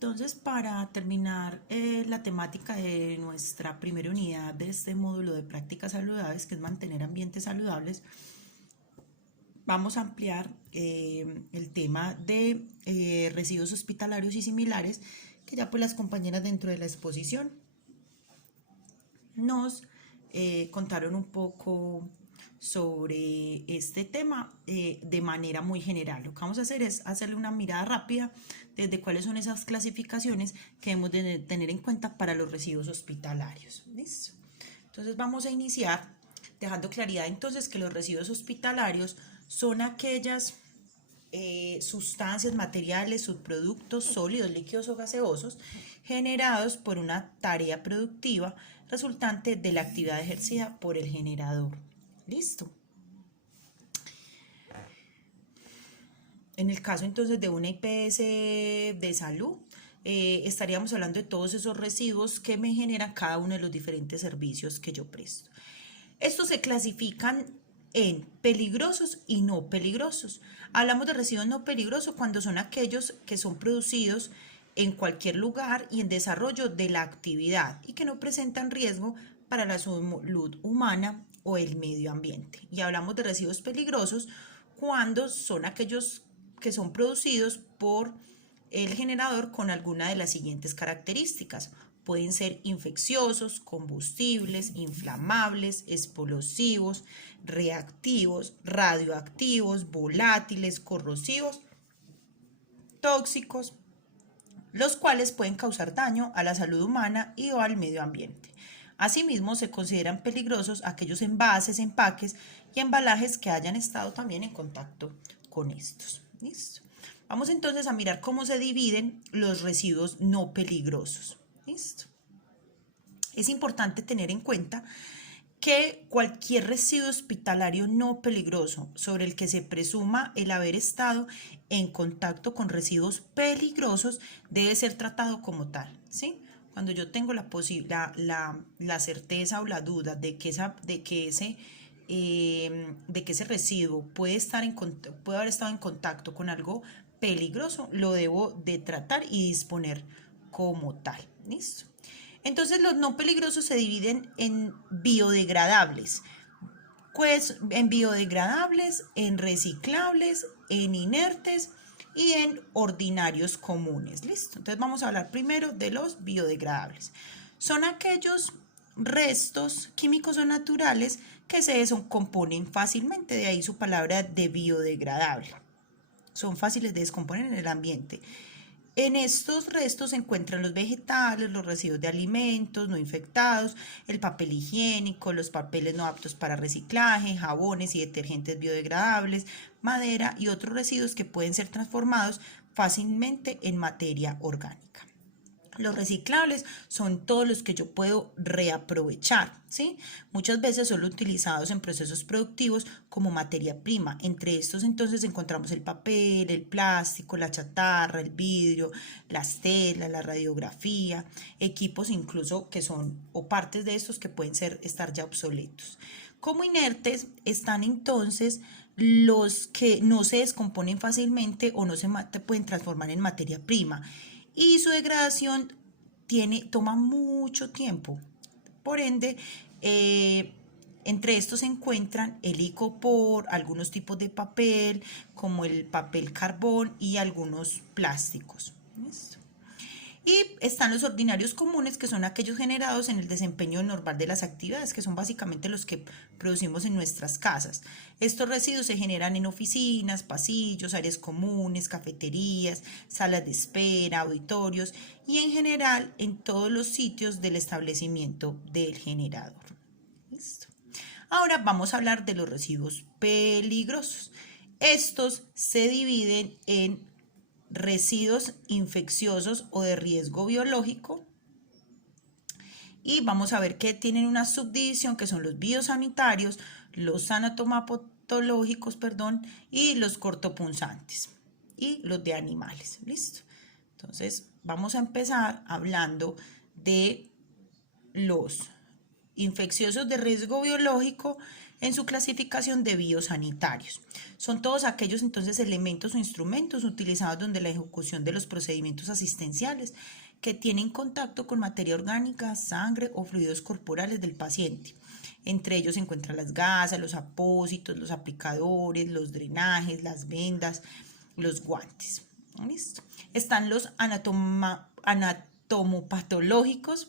Entonces, para terminar la temática de nuestra primera unidad de este módulo de prácticas saludables, que es mantener ambientes saludables, vamos a ampliar el tema de residuos hospitalarios y similares, que ya pues las compañeras dentro de la exposición nos contaron un poco sobre este tema de manera muy general. Lo que vamos a hacer es hacerle una mirada rápida desde cuáles son esas clasificaciones que debemos de tener en cuenta para los residuos hospitalarios. ¿Listo? Entonces vamos a iniciar dejando claridad entonces que los residuos hospitalarios son aquellas sustancias, materiales, subproductos, sólidos, líquidos o gaseosos generados por una tarea productiva resultante de la actividad ejercida por el generador. Listo. En el caso entonces de una IPS de salud, estaríamos hablando de todos esos residuos que me generan cada uno de los diferentes servicios que yo presto. Estos se clasifican en peligrosos y no peligrosos. Hablamos de residuos no peligrosos cuando son aquellos que son producidos en cualquier lugar y en desarrollo de la actividad y que no presentan riesgo para la salud humana o el medio ambiente. Y hablamos de residuos peligrosos cuando son aquellos que son producidos por el generador con alguna de las siguientes características. Pueden ser infecciosos, combustibles, inflamables, explosivos, reactivos, radioactivos, volátiles, corrosivos, tóxicos, los cuales pueden causar daño a la salud humana y o al medio ambiente. Asimismo, se consideran peligrosos aquellos envases, empaques y embalajes que hayan estado también en contacto con estos. ¿Listo? Vamos entonces a mirar cómo se dividen los residuos no peligrosos. ¿Listo? Es importante tener en cuenta que cualquier residuo hospitalario no peligroso sobre el que se presuma el haber estado en contacto con residuos peligrosos debe ser tratado como tal, ¿sí? Cuando yo tengo la certeza o la duda de que ese residuo puede haber estado en contacto con algo peligroso, lo debo de tratar y disponer como tal. ¿Listo? Entonces los no peligrosos se dividen en biodegradables. Pues en biodegradables, en reciclables, en inertes y en ordinarios comunes. ¿Listo? Entonces vamos a hablar primero de los biodegradables. Son aquellos restos químicos o naturales que se descomponen fácilmente, de ahí su palabra de biodegradable. Son fáciles de descomponer en el ambiente. En estos restos se encuentran los vegetales, los residuos de alimentos no infectados, el papel higiénico, los papeles no aptos para reciclaje, jabones y detergentes biodegradables, madera y otros residuos que pueden ser transformados fácilmente en materia orgánica. Los reciclables son todos los que yo puedo reaprovechar, ¿sí? Muchas veces son utilizados en procesos productivos como materia prima. Entre estos entonces encontramos el papel, el plástico, la chatarra, el vidrio, las telas, la radiografía, equipos incluso que son o partes de estos que pueden estar ya obsoletos. Como inertes están entonces los que no se descomponen fácilmente o no se pueden transformar en materia prima y su degradación toma mucho tiempo. Por ende, entre estos se encuentran el icopor, algunos tipos de papel, como el papel carbón y algunos plásticos. ¿Listo? Y están los ordinarios comunes, que son aquellos generados en el desempeño normal de las actividades, que son básicamente los que producimos en nuestras casas. Estos residuos se generan en oficinas, pasillos, áreas comunes, cafeterías, salas de espera, auditorios y en general en todos los sitios del establecimiento del generador. ¿Listo? Ahora vamos a hablar de los residuos peligrosos. Estos se dividen en residuos infecciosos o de riesgo biológico y vamos a ver que tienen una subdivisión que son los biosanitarios, los sanatomapatológicos, y los cortopunzantes y los de animales. ¿Listo? Entonces vamos a empezar hablando de los infecciosos de riesgo biológico en su clasificación de biosanitarios. Son todos aquellos entonces elementos o instrumentos utilizados donde la ejecución de los procedimientos asistenciales que tienen contacto con materia orgánica, sangre o fluidos corporales del paciente. Entre ellos se encuentran las gasas, los apósitos, los aplicadores, los drenajes, las vendas, los guantes. ¿Listo? Están los anatomopatológicos,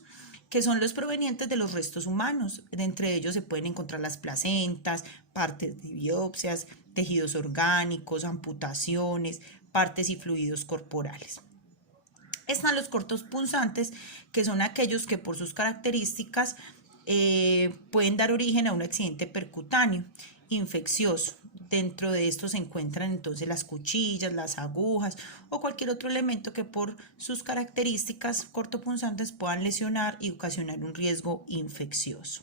que son los provenientes de los restos humanos. Entre ellos se pueden encontrar las placentas, partes de biopsias, tejidos orgánicos, amputaciones, partes y fluidos corporales. Están los cortos punzantes, que son aquellos que por sus características pueden dar origen a un accidente percutáneo infeccioso. Dentro de estos se encuentran entonces las cuchillas, las agujas o cualquier otro elemento que por sus características cortopunzantes puedan lesionar y ocasionar un riesgo infeccioso.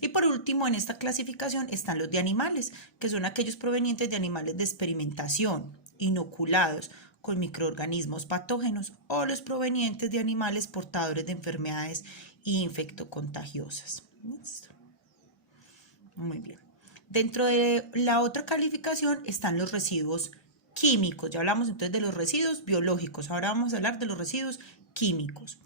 Y por último, en esta clasificación están los de animales, que son aquellos provenientes de animales de experimentación, inoculados con microorganismos patógenos, o los provenientes de animales portadores de enfermedades infectocontagiosas. ¿Listo? Muy bien. Dentro de la otra calificación están los residuos químicos. Ya hablamos entonces de los residuos biológicos. Ahora vamos a hablar de los residuos químicos,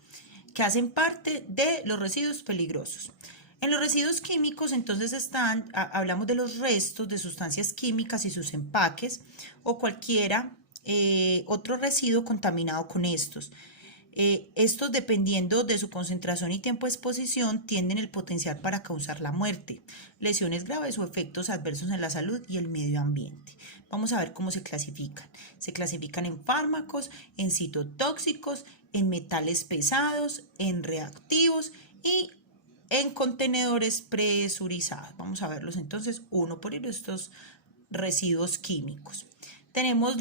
que hacen parte de los residuos peligrosos. En los residuos químicos entonces hablamos de los restos de sustancias químicas y sus empaques o cualquiera otro residuo contaminado con estos. Estos, dependiendo de su concentración y tiempo de exposición, tienen el potencial para causar la muerte, lesiones graves o efectos adversos en la salud y el medio ambiente. Vamos a ver cómo se clasifican. Se clasifican en fármacos, en citotóxicos, en metales pesados, en reactivos y en contenedores presurizados. Vamos a verlos entonces uno por uno, estos residuos químicos. Tenemos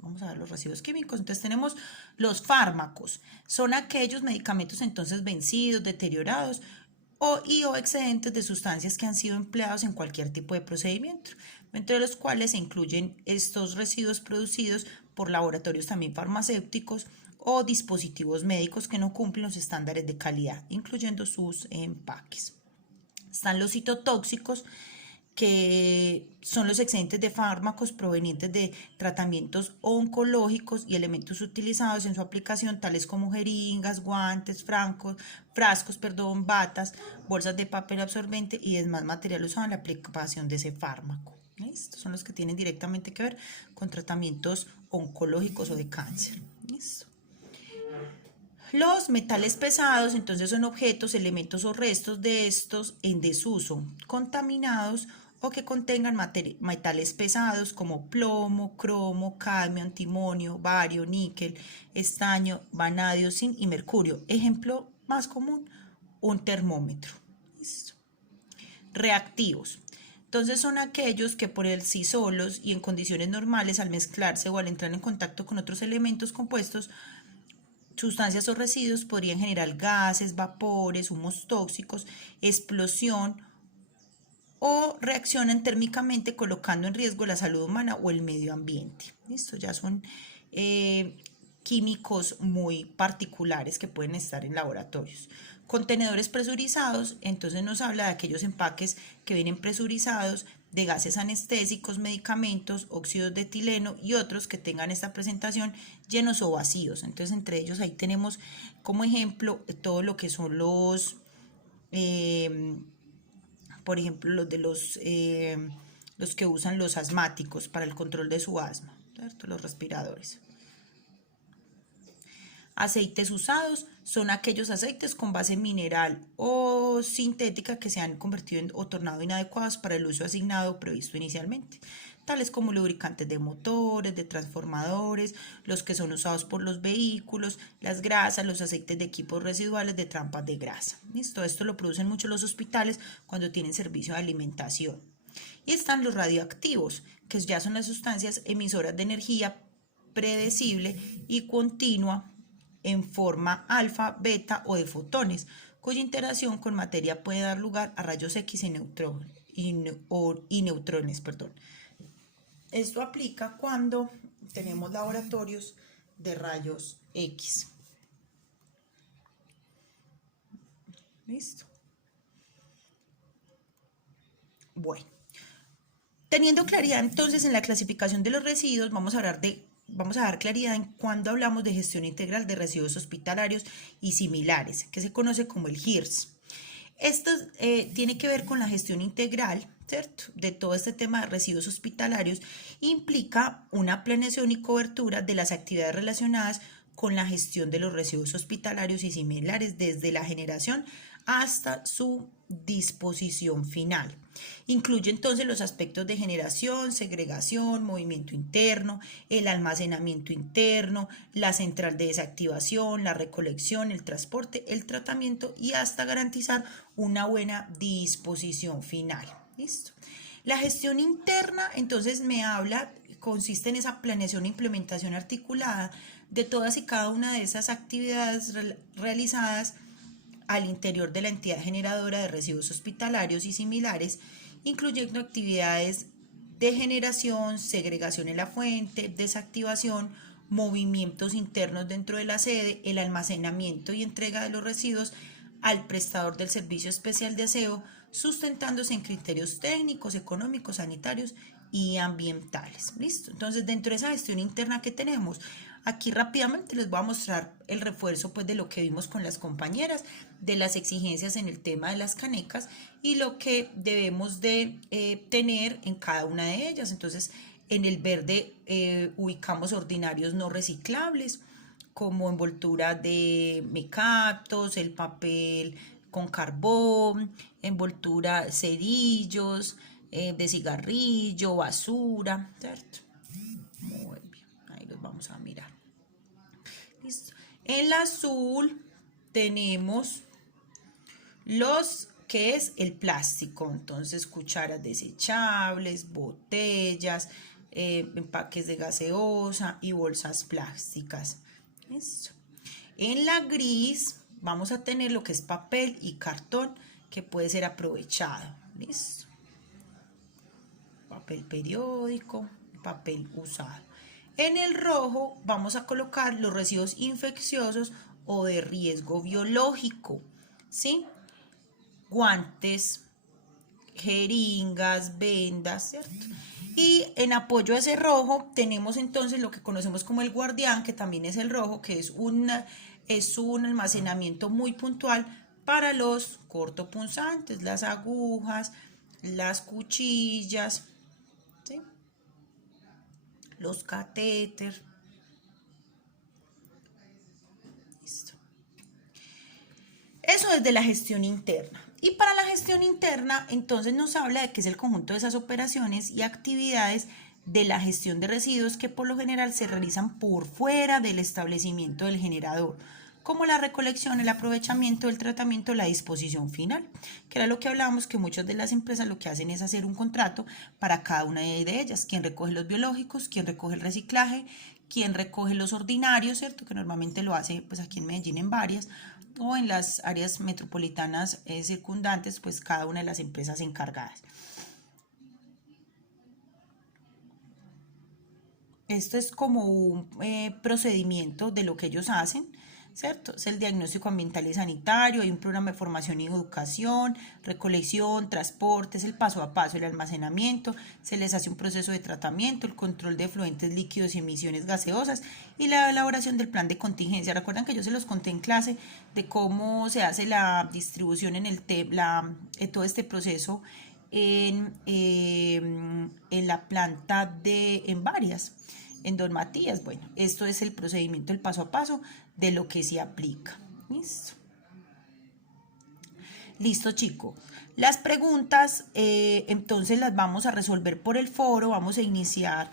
vamos a ver los residuos químicos. Entonces tenemos los fármacos. Son aquellos medicamentos entonces vencidos, deteriorados o excedentes de sustancias que han sido empleados en cualquier tipo de procedimiento, entre los cuales se incluyen estos residuos producidos por laboratorios también farmacéuticos o dispositivos médicos que no cumplen los estándares de calidad, incluyendo sus empaques. Están los citotóxicos, que son los excedentes de fármacos provenientes de tratamientos oncológicos y elementos utilizados en su aplicación, tales como jeringas, guantes, frascos, batas, bolsas de papel absorbente y demás material usado en la aplicación de ese fármaco. Estos son los que tienen directamente que ver con tratamientos oncológicos o de cáncer. ¿Listo? Los metales pesados, entonces, son objetos, elementos o restos de estos en desuso, contaminados o que contengan metales pesados como plomo, cromo, cadmio, antimonio, bario, níquel, estaño, vanadio, zinc y mercurio. Ejemplo más común, un termómetro. ¿Listo? Reactivos. Entonces son aquellos que por sí solos y en condiciones normales, al mezclarse o al entrar en contacto con otros elementos compuestos, sustancias o residuos, podrían generar gases, vapores, humos tóxicos, explosión o reaccionan térmicamente colocando en riesgo la salud humana o el medio ambiente. ¿Listo? Ya son químicos muy particulares que pueden estar en laboratorios. Contenedores presurizados, entonces nos habla de aquellos empaques que vienen presurizados de gases anestésicos, medicamentos, óxidos de etileno y otros que tengan esta presentación llenos o vacíos. Entonces, entre ellos ahí tenemos como ejemplo todo lo que son por ejemplo, los que usan los asmáticos para el control de su asma, ¿cierto? Los respiradores. Aceites usados son aquellos aceites con base mineral o sintética que se han convertido o tornado inadecuados para el uso asignado o previsto inicialmente, tales como lubricantes de motores, de transformadores, los que son usados por los vehículos, las grasas, los aceites de equipos residuales de trampas de grasa. ¿Listo? Esto lo producen mucho los hospitales cuando tienen servicio de alimentación. Y están los radioactivos, que ya son las sustancias emisoras de energía predecible y continua en forma alfa, beta o de fotones, cuya interacción con materia puede dar lugar a rayos X y neutrones. Esto aplica cuando tenemos laboratorios de rayos X. ¿Listo? Bueno, teniendo claridad entonces en la clasificación de los residuos, vamos a dar claridad en cuando hablamos de gestión integral de residuos hospitalarios y similares, que se conoce como el GIRS. Esto tiene que ver con la gestión integral, ¿cierto? De todo este tema de residuos hospitalarios, implica una planeación y cobertura de las actividades relacionadas con la gestión de los residuos hospitalarios y similares desde la generación hasta su disposición final. Incluye entonces los aspectos de generación, segregación, movimiento interno, el almacenamiento interno, la central de desactivación, la recolección, el transporte, el tratamiento y hasta garantizar una buena disposición final. ¿Listo? La gestión interna entonces consiste en esa planeación e implementación articulada de todas y cada una de esas actividades realizadas al interior de la entidad generadora de residuos hospitalarios y similares, incluyendo actividades de generación, segregación en la fuente, desactivación, movimientos internos dentro de la sede, el almacenamiento y entrega de los residuos al prestador del servicio especial de aseo, sustentándose en criterios técnicos, económicos, sanitarios y ambientales. ¿Listo? Entonces, dentro de esa gestión interna que tenemos, aquí rápidamente les voy a mostrar el refuerzo pues de lo que vimos con las compañeras, de las exigencias en el tema de las canecas y lo que debemos de tener en cada una de ellas. Entonces, en el verde ubicamos ordinarios no reciclables, como envoltura de mecatos, el papel con carbón, envoltura cerillos, de cigarrillo, basura, ¿cierto? Muy bien, ahí los vamos a mirar. Listo. En el azul tenemos los que es el plástico, entonces cucharas desechables, botellas, empaques de gaseosa y bolsas plásticas. Listo. En la gris vamos a tener lo que es papel y cartón que puede ser aprovechado. Listo. Papel periódico, papel usado. En el rojo vamos a colocar los residuos infecciosos o de riesgo biológico, ¿sí? Guantes, jeringas, vendas, ¿cierto? Y en apoyo a ese rojo tenemos entonces lo que conocemos como el guardián, que también es el rojo, que es un almacenamiento muy puntual para los cortopunzantes, las agujas, las cuchillas, ¿sí? Los catéteres. Listo. Eso es de la gestión interna. Y para la gestión interna, entonces nos habla de que es el conjunto de esas operaciones y actividades de la gestión de residuos que por lo general se realizan por fuera del establecimiento del generador, como la recolección, el aprovechamiento, el tratamiento, la disposición final, que era lo que hablábamos, que muchas de las empresas lo que hacen es hacer un contrato para cada una de ellas, quién recoge los biológicos, quién recoge el reciclaje, quién recoge los ordinarios, ¿cierto? Que normalmente lo hace pues aquí en Medellín en varias, o en las áreas metropolitanas circundantes, pues cada una de las empresas encargadas. Esto es como un procedimiento de lo que ellos hacen, ¿cierto? Es el diagnóstico ambiental y sanitario, hay un programa de formación y educación, recolección, transporte, es el paso a paso, el almacenamiento, se les hace un proceso de tratamiento, el control de efluentes líquidos y emisiones gaseosas y la elaboración del plan de contingencia. Recuerdan que yo se los conté en clase de cómo se hace la distribución en todo este proceso en la planta en varias, en Don Matías. Bueno, esto es el procedimiento, el paso a paso de lo que se aplica. Listo. Listo, chicos. Las preguntas entonces las vamos a resolver por el foro. Vamos a iniciar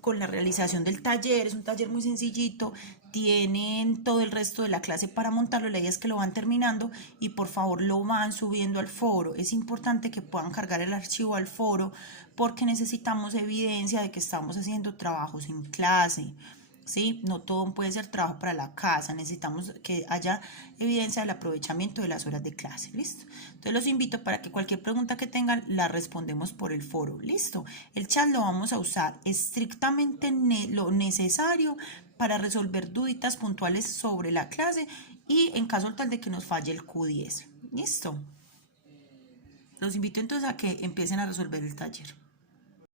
con la realización del taller. Es un taller muy sencillito. Tienen todo el resto de la clase para montarlo. La idea es que lo van terminando y por favor lo van subiendo al foro. Es importante que puedan cargar el archivo al foro porque necesitamos evidencia de que estamos haciendo trabajos en clase. ¿Sí? No todo puede ser trabajo para la casa, necesitamos que haya evidencia del aprovechamiento de las horas de clase, ¿listo? Entonces los invito para que cualquier pregunta que tengan la respondemos por el foro, ¿listo? El chat lo vamos a usar estrictamente lo necesario para resolver dudas puntuales sobre la clase y en caso tal de que nos falle el Q10. ¿Listo? Los invito entonces a que empiecen a resolver el taller.